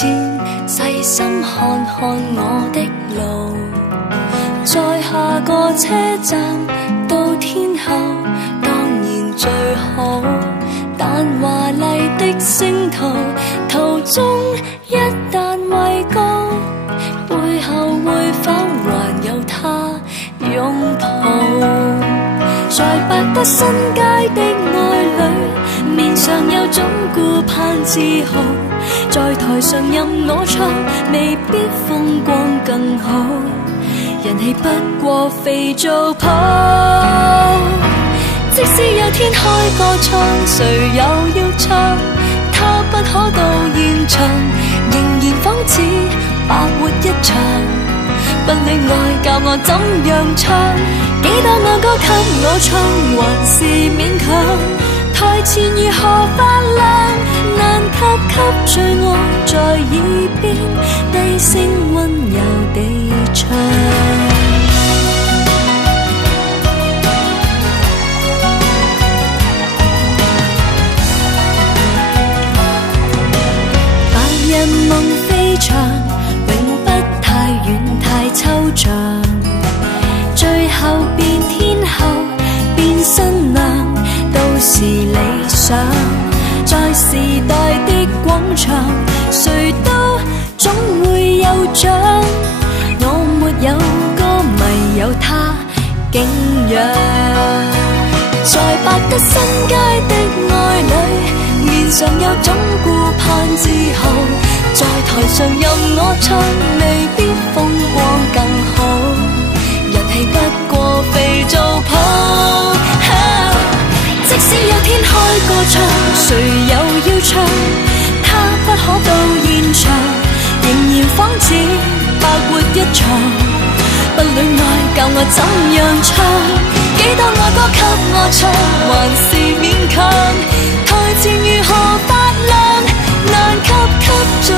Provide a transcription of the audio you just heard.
前，細心看看我的路，在下個車站到天后當然最好，但華麗的星途途中一旦畏高，背後會否還有他擁抱？在百德新街的愛侶，面上有種顧盼自豪，在台上任我唱，未必風光更好，人氣不過肥皂泡。即使有天開個唱，誰又要唱？他不可到現場，仍然仿似白活一場。不戀愛教我怎樣唱，幾多愛歌給我唱，還是勉強。台前如何發亮，難及給最愛在耳邊低聲溫柔地唱。白日夢飛翔，永不太遠太抽象，最後變天后變新娘都是理想。在時代的廣場，誰都總會有獎。我沒有歌迷，有他敬仰。在百德新街的愛侶，面上有種顧盼自豪，在台上任我唱，未必風光更好，人氣不過肥皂泡。即使有天開個唱，誰又要唱？他不可到現場，仍然仿似白活一場。不戀愛教我怎樣唱，幾多愛歌給我唱，還是勉強。台前如何發亮，難及給最